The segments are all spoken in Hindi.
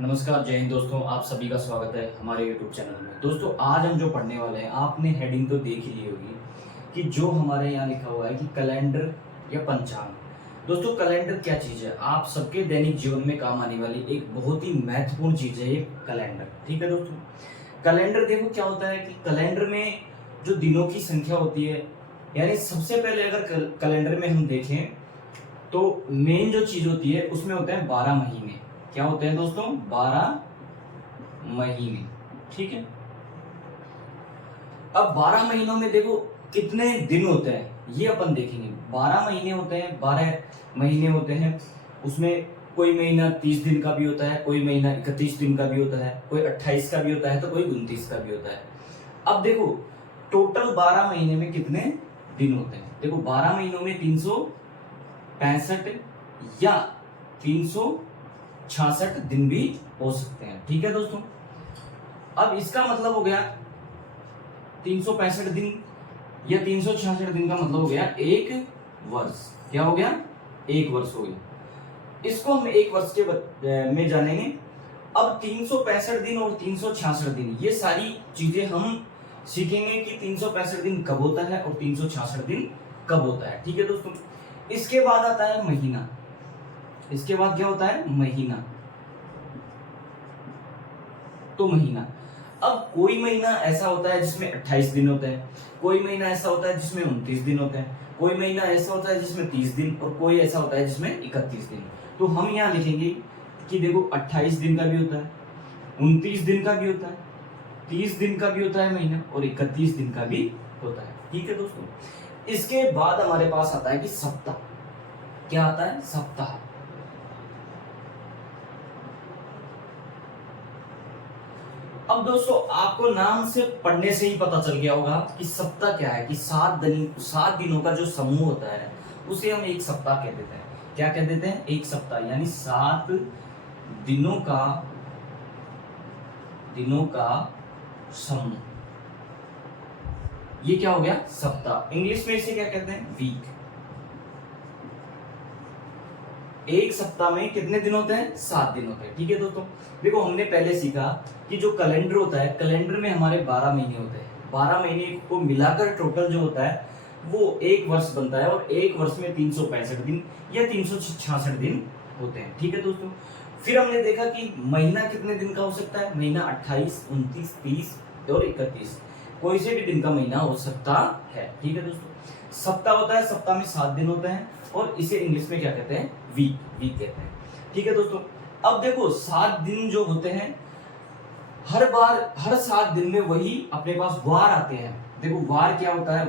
नमस्कार, जय हिंद दोस्तों। आप सभी का स्वागत है हमारे YouTube चैनल में। दोस्तों आज हम जो पढ़ने वाले हैं, आपने हेडिंग तो देख ही ली होगी कि जो हमारे यहाँ लिखा हुआ है कि कैलेंडर या पंचांग। दोस्तों कैलेंडर क्या चीज़ है? आप सबके दैनिक जीवन में काम आने वाली एक बहुत ही महत्वपूर्ण चीज़ है ये कैलेंडर। ठीक है दोस्तों, कैलेंडर देखो क्या होता है कि कैलेंडर में जो दिनों की संख्या होती है, यानी सबसे पहले अगर कैलेंडर में हम देखें तो मेन जो चीज़ होती है उसमें होते हैं 12 महीने। क्या होते हैं दोस्तों? 12 महीने। ठीक है, अब 12 महीनों में देखो कितने दिन होते हैं ये अपन देखेंगे। 12 महीने होते हैं, 12 महीने होते हैं। उसमें कोई महीना 30 दिन का भी होता है, कोई महीना 31 दिन का भी होता है, कोई 28 का भी होता है, तो कोई 29 का भी होता है। अब देखो टोटल 12 महीने में कितने दिन होते हैं। देखो 12 महीनों में 365 या 366 दिन भी हो सकते हैं। ठीक है दोस्तों, अब इसका मतलब हो गया 365 दिन या 366 दिन का मतलब हो गया एक वर्ष। क्या हो गया? एक वर्ष हो गया। इसको हम एक वर्ष के में जानेंगे। अब 365 दिन और 366 दिन ये सारी चीजें हम सीखेंगे कि 365 दिन कब होता है और 366 दिन कब होता है। ठीक है दोस्तों, इसके बाद आता है महीना। इसके बाद क्या होता है? महीना। तो महीना, अब कोई महीना ऐसा होता है जिसमें 28 दिन होते हैं, कोई महीना ऐसा होता है जिसमें 29 दिन होते हैं, कोई महीना ऐसा होता है जिसमें 30 दिन और कोई ऐसा होता है जिसमें 31 दिन। तो हम यहाँ लिखेंगे कि देखो 28 दिन का भी होता है, 29 दिन का भी होता है, 30 दिन का भी होता है महीना और 31 दिन का भी होता है। ठीक है दोस्तों, इसके बाद हमारे पास आता है कि सप्ताह। क्या आता है? सप्ताह। अब दोस्तों आपको नाम से पढ़ने से ही पता चल गया होगा कि सप्ताह क्या है, कि 7 दिनों का जो समूह होता है उसे हम एक सप्ताह कह देते हैं। क्या कह देते हैं? एक सप्ताह, यानी 7 दिनों का समूह। ये क्या हो गया? सप्ताह। इंग्लिश में इसे क्या कहते हैं? वीक। एक सप्ताह में कितने दिन होते हैं? 7 दिन होते हैं। ठीक है दोस्तों, देखो हमने पहले सीखा कि जो कैलेंडर होता है, कैलेंडर में हमारे 12 महीने होते हैं। 12 महीने को मिलाकर टोटल जो होता है वो एक वर्ष बनता है और एक वर्ष में 365 दिन या 366 दिन होते हैं। ठीक है दोस्तों, फिर हमने देखा कि महीना कितने दिन का हो सकता है। महीना 28, 29, 30 और 31, कोई से भी दिन का महीना हो सकता है। ठीक है दोस्तों, सप्ताह होता है, सप्ताह में 7 दिन होते हैं और इसे इंग्लिश में क्या कहते हैं? वीक कहते हैं। ठीक है दोस्तों, अब देखो 7 दिन जो होते हैं, हर 7 दिन में वही अपने पास वार आते हैं। देखो वार क्या होता है?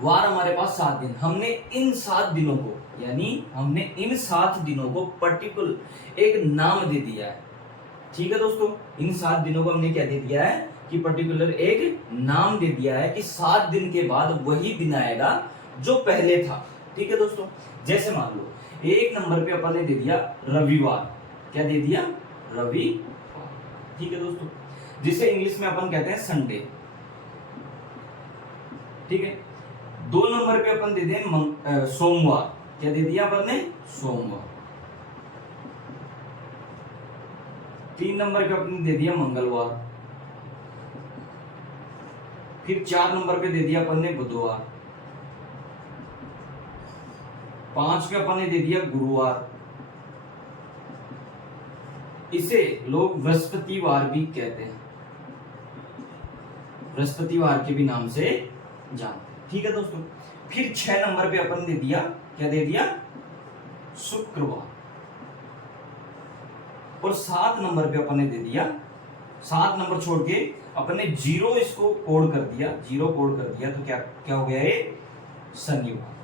वार हमारे पास 7 दिन। हमने इन 7 दिनों को पर्टिकुलर एक नाम दे दिया है। ठीक है दोस्तों, इन 7 दिनों को हमने क्या दे दिया है कि पर्टिकुलर एक नाम दे दिया है कि 7 दिन के बाद वही दिन आएगा जो पहले था। ठीक है दोस्तों, जैसे मान लो 1 नंबर पे अपन ने दे दिया रविवार। क्या दे दिया? रविवार। ठीक है दोस्तों, जिसे इंग्लिश में अपन कहते हैं संडे। ठीक है, 2 नंबर पे अपन दे दें सोमवार। क्या दे दिया अपन ने? सोमवार। 3 नंबर पे अपन दे दिया मंगलवार। फिर 4 नंबर पे दे दिया अपन ने बुधवार। 5 पे अपन ने दे दिया गुरुवार। इसे लोग बृहस्पतिवार भी कहते हैं, बृहस्पतिवार के भी नाम से जानते हैं। ठीक है दोस्तों, फिर 6 नंबर पे अपन ने दे दिया, क्या दे दिया? शुक्रवार। और 7 नंबर पे अपन ने दे दिया, 7 नंबर छोड़ के अपन ने जीरो इसको कोड कर दिया, तो क्या क्या हो गया? ये शनिवार।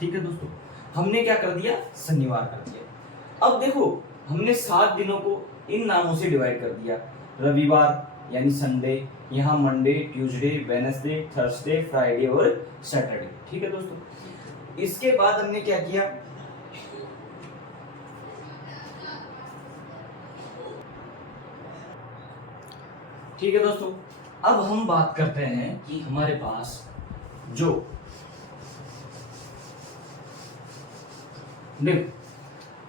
ठीक है दोस्तों, हमने क्या कर दिया? शनिवार कर दिया। अब देखो हमने 7 दिनों को इन नामों से डिवाइड कर दिया। रविवार यानी संडे, यहाँ Monday, Tuesday, Wednesday, Thursday, Friday और सैटरडे। ठीक है दोस्तों, इसके बाद हमने क्या किया? ठीक है दोस्तों, अब हम बात करते हैं कि हमारे पास जो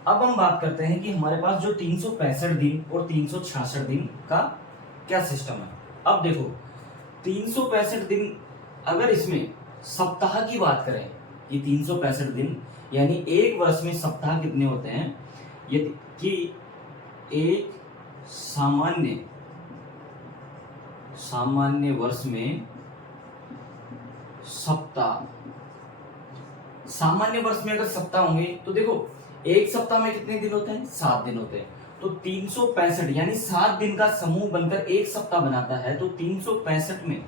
अब हम बात करते हैं कि हमारे पास जो 365 दिन और 366 दिन का क्या सिस्टम है। अब देखो 365 दिन, अगर इसमें सप्ताह की बात करें कि 365 दिन यानी एक वर्ष में सप्ताह कितने होते हैं, यदि कि एक सामान्य वर्ष में सप्ताह, सामान्य वर्ष में अगर सप्ताह होंगे तो देखो एक सप्ताह में कितने दिन होते हैं, 7 दिन होते हैं। तो 365 यानी 7 दिन का समूह बनकर एक सप्ताह बनाता है। तो 365 में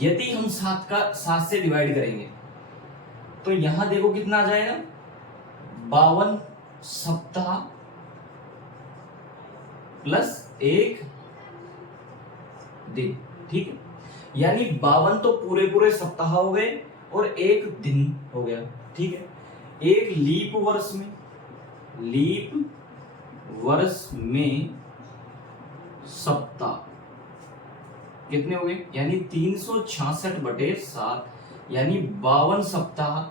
यदि हम 7 से डिवाइड करेंगे तो यहां देखो कितना आ जाएगा, 52 सप्ताह प्लस 1 दिन। ठीक है, यानी 52 तो पूरे सप्ताह हो गए और 1 दिन हो गया। ठीक है, एक लीप वर्ष में सप्ताह कितने हो गए, यानी 366/7 यानी 52 सप्ताह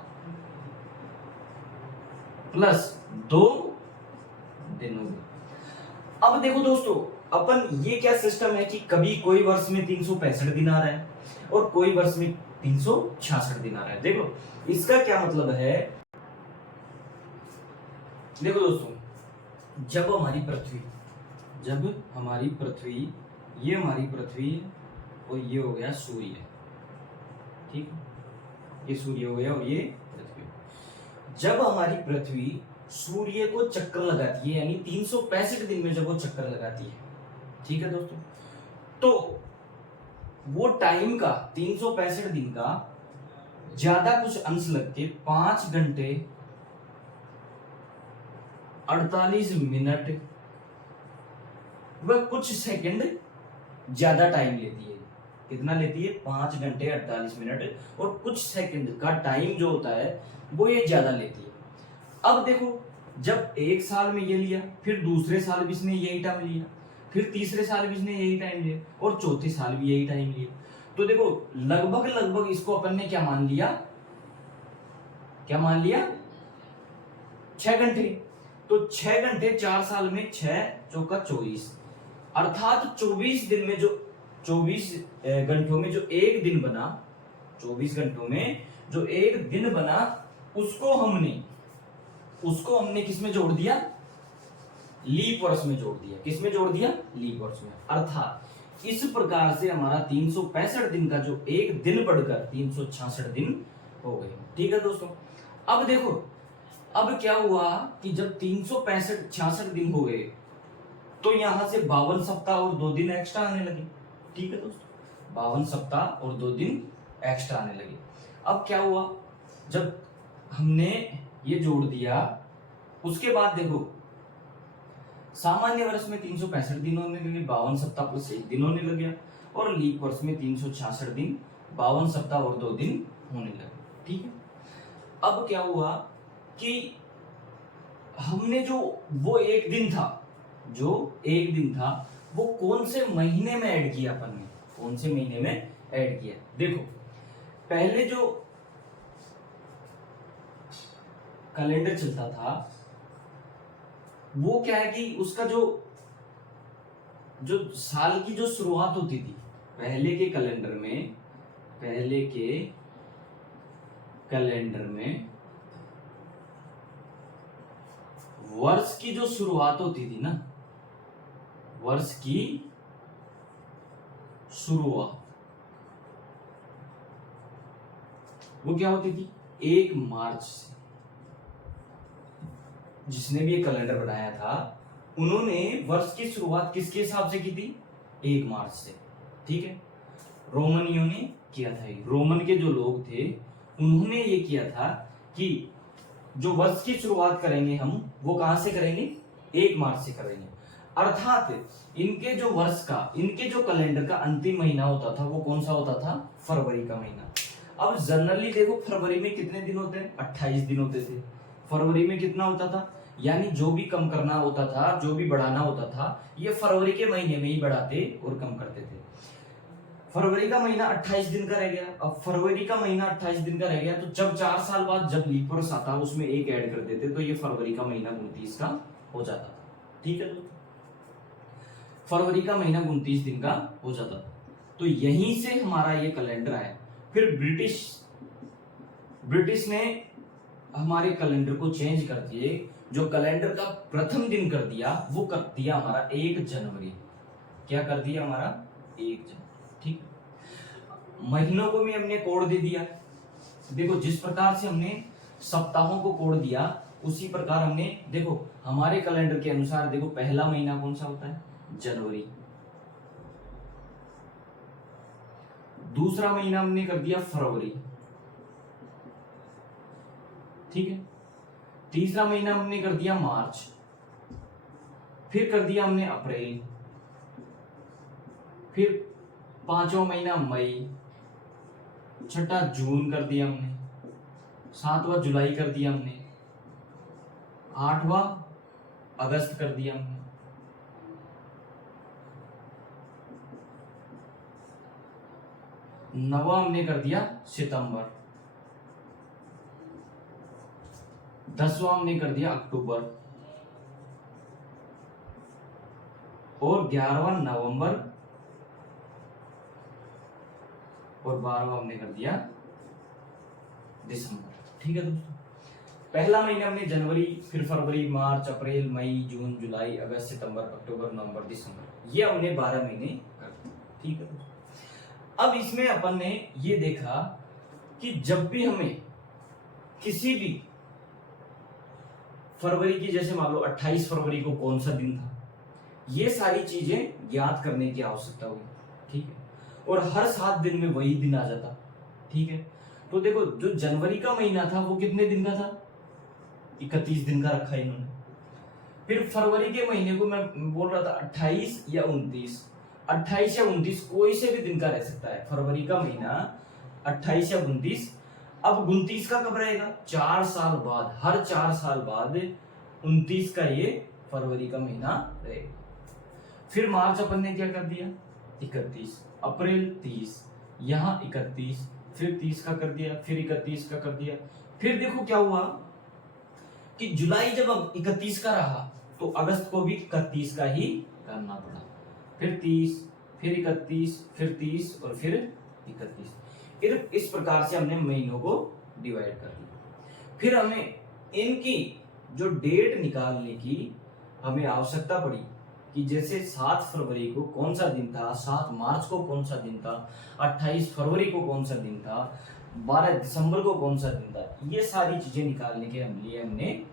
प्लस 2 दिन हो गए। अब देखो दोस्तों, अपन ये क्या सिस्टम है कि कभी कोई वर्ष में 365 दिन आ रहा है और कोई वर्ष में 366 दिन आ रहा है। देखो इसका क्या मतलब है, देखो दोस्तों, जब हमारी पृथ्वी, ये हमारी पृथ्वी और ये हो गया सूर्य। ठीक, ये सूर्य हो गया और ये पृथ्वी। जब हमारी पृथ्वी सूर्य को चक्कर लगाती है, यानी 365 दिन में जब वो चक्कर लगाती है, ठीक है दोस्तों, तो वो टाइम का 365 दिन का ज्यादा कुछ अंश लग के 5 घंटे 48 मिनट वह कुछ सेकंड ज्यादा टाइम लेती है। कितना लेती है, 5 घंटे 48 मिनट और कुछ सेकंड का टाइम जो होता है वो ये ज्यादा लेती है। अब देखो, जब एक साल में ये लिया, फिर दूसरे साल भी इसने यही टाइम लिया, फिर तीसरे साल भी इसने यही टाइम लिया और चौथे साल भी यही टाइम लिया, तो देखो लगभग इसको अपन ने क्या मान लिया 6 घंटे। तो 6 घंटे 4 साल में 6 चौका 24, अर्थात 24 दिन में जो 24 घंटों में जो एक दिन बना, 24 घंटों में जो एक दिन बना, उसको हमने किस में जोड़ दिया, लीप वर्ष में जोड़ दिया। किस में जोड़ दिया, लीप वर्ष में। अर्थात इस प्रकार से हमारा 365 दिन का जो एक दिन बढ़कर 366 दिन हो गए। ठीक है दोस्तों, अब देखो, अब क्या हुआ कि जब 365-66 दिन हो गए तो यहां से 52 सप्ताह और 2 दिन एक्स्ट्रा आने लगे। ठीक है दोस्तों, 52 सप्ताह और 2 दिन एक्स्ट्रा आने लगे। अब क्या हुआ, जब हमने ये जोड़ दिया, उसके बाद देखो सामान्य वर्ष में 365 दिन होने लगे, 52 सप्ताह प्लस 1 दिन होने लगे, और लीप वर्ष में 366 दिन, 52 सप्ताह और 2 दिन होने लगे। ठीक है, अब क्या हुआ कि हमने जो वो एक दिन था वो कौन से महीने में ऐड किया, अपन ने कौन से महीने में ऐड किया। देखो पहले जो कैलेंडर चलता था वो क्या है कि उसका जो साल की जो शुरुआत होती थी, पहले के कैलेंडर में वर्ष की जो शुरुआत होती थी ना, वर्ष की शुरुआत वो क्या होती थी, 1 मार्च से। जिसने भी ये कैलेंडर बनाया था उन्होंने वर्ष की शुरुआत किसके हिसाब से की थी, 1 मार्च से। ठीक है, रोमनियों ने किया था। रोमन के जो लोग थे उन्होंने ये किया था कि जो वर्ष की शुरुआत करेंगे हम वो कहां से करेंगे, 1 मार्च से करेंगे। अर्थात इनके जो वर्ष का, इनके जो कैलेंडर का अंतिम महीना होता था वो कौन सा होता था, फरवरी का महीना। अब जनरली देखो फरवरी में कितने दिन होते हैं, 28 दिन होते थे। फरवरी में कितना होता था, यानी जो भी कम करना होता था, जो भी बढ़ाना होता था, ये फरवरी के महीने में ही बढ़ाते और कम करते थे। फरवरी का महीना 28 दिन का रह गया। अब फरवरी का महीना 28 दिन का रह गया, तो जब 4 साल बाद जब लीप वर्ष आता उसमें एक ऐड कर देते, तो ये फरवरी का महीना 29 का हो जाता था। ठीक है दोस्तों, फरवरी का महीना 29 दिन का हो जाता था। तो यहीं से हमारा ये कैलेंडर आया। फिर ब्रिटिश ने हमारे कैलेंडर को चेंज कर दिए। जो कैलेंडर का प्रथम दिन कर दिया वो कर दिया हमारा 1 जनवरी। क्या कर दिया हमारा 1 जनवरी। ठीक, महीनों को भी हमने कोड दे दिया। देखो जिस प्रकार से हमने सप्ताहों को कोड दिया उसी प्रकार हमने, देखो हमारे कैलेंडर के अनुसार देखो पहला महीना कौन सा होता है, जनवरी। दूसरा महीना हमने कर दिया फरवरी। ठीक है, तीसरा महीना हमने कर दिया मार्च, फिर कर दिया हमने अप्रैल, फिर पांचवा महीना मई, छठा जून कर दिया हमने, सातवां जुलाई कर दिया हमने, आठवां अगस्त कर दिया हमने, नवा हमने कर दिया सितंबर, 10वां हमने कर दिया अक्टूबर, और 11वां नवंबर, और 12वां हमने कर दिया दिसंबर। ठीक है दोस्तों, पहला महीना हमने जनवरी, फिर फरवरी, मार्च, अप्रैल, मई, जून, जुलाई, अगस्त, सितंबर, अक्टूबर, नवंबर, दिसंबर, ये हमने 12 महीने कर दिए। ठीक है दोस्तों, अब इसमें अपन ने ये देखा कि जब भी हमें किसी भी फरवरी की, जैसे मान लो 28 फरवरी को कौन सा दिन था, ये सारी चीजें ज्ञात करने की आवश्यकता हुई। ठीक है, और हर 7 दिन में वही दिन आ जाता। ठीक है, तो देखो जो जनवरी का महीना था वो कितने दिन का था, 31 दिन का रखा इन्होंने। फिर फरवरी के महीने को मैं बोल रहा था 28 या 29, 28 या 29 कोई से भी दिन का रह सकता है। फरवरी का महीना 28 या 29। अब 29 का कब रहेगा, 4 साल बाद, हर 4 साल बाद 29 का ये फरवरी का महीना रहेगा। फिर मार्च अपन ने क्या कर दिया 31, अप्रैल 30, यहाँ 31, फिर 30 का कर दिया, फिर 31 का कर दिया। फिर देखो क्या हुआ कि जुलाई जब अब 31 का रहा तो अगस्त को भी 31 का ही करना पड़ा। फिर 30, फिर 31, फिर 30 और फिर 31। फिर इस प्रकार से हमने महीनों को डिवाइड कर दिया। फिर हमें इनकी जो डेट निकालने की हमें आवश्यकता पड़ी कि जैसे 7 फरवरी को कौन सा दिन था, 7 मार्च को कौन सा दिन था, 28 फरवरी को कौन सा दिन था, 12 दिसंबर को कौन सा दिन था। ये सारी चीजें निकालने के लिए हमने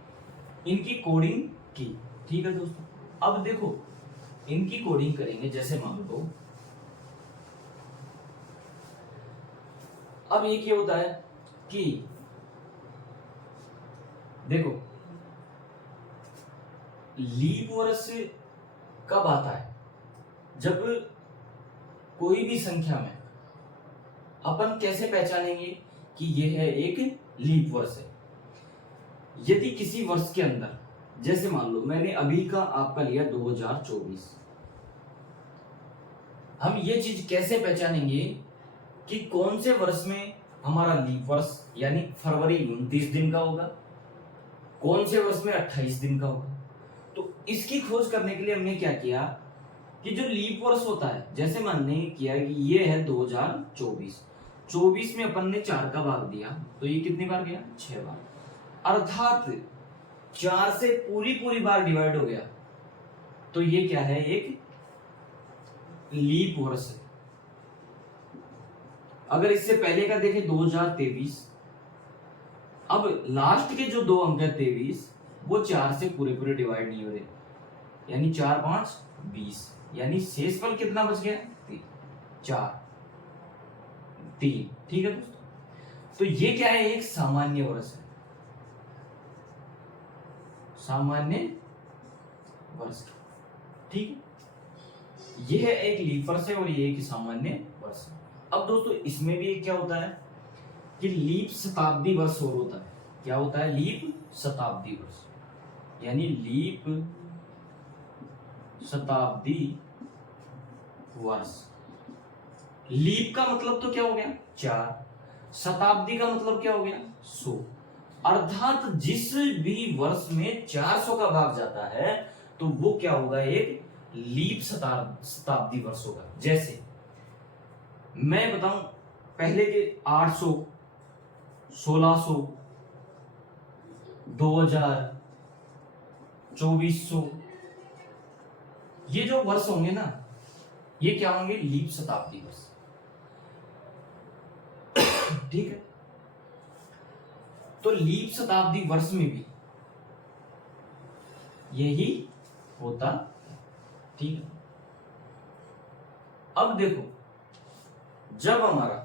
इनकी कोडिंग की। ठीक है दोस्तों, अब देखो इनकी कोडिंग करेंगे। जैसे मान लो अब ये क्या होता है कि देखो लीप वर्ष कब आता है, जब कोई भी संख्या में अपन कैसे पहचानेंगे कि यह है एक लीप वर्ष है। यदि किसी वर्ष के अंदर, जैसे मान लो मैंने अभी का आपका लिया 2024, हम ये चीज कैसे पहचानेंगे कि कौन से वर्ष में हमारा लीप वर्ष यानी फरवरी 29 दिन का होगा, कौन से वर्ष में 28 दिन का होगा। तो इसकी खोज करने के लिए हमने क्या किया कि जो लीप वर्ष होता है, जैसे मैंने किया कि ये है 2024, 24 में अपन ने 4 का भाग दिया तो ये कितनी बार गया, 6 बार, अर्थात 4 से पूरी बार डिवाइड हो गया। तो ये क्या है, एक लीप वर्ष है। अगर इससे पहले का देखें 2023, अब लास्ट के जो 2 अंक है 23 वो 4 से पूरे डिवाइड नहीं हो रहे, यानी 4 5 20, यानी शेषफल कितना बच गया, 4 3। ठीक है दोस्तों, तो ये क्या है, एक सामान्य वर्ष है, सामान्य वर्ष। ठीक है, यह है एक लीप वर्ष है और ये एक सामान्य वर्ष है। अब दोस्तों इसमें भी एक क्या होता है कि लीप शताब्दी वर्ष और होता है। क्या होता है, लीप शताब्दी वर्ष, यानी लीप शताब्दी वर्ष। लीप का मतलब तो क्या हो गया 4, शताब्दी का मतलब क्या हो गया 100, अर्थात जिस भी वर्ष में 400 का भाग जाता है तो वो क्या होगा, एक लीप शताब्दी वर्ष होगा। जैसे मैं बताऊं पहले के 800, 1600, 2000, 2400, ये जो वर्ष होंगे ना, ये क्या होंगे, लीप शताब्दी वर्ष। ठीक है, तो लीप शताब्दी वर्ष में भी यही होता। ठीक है, अब देखो जब हमारा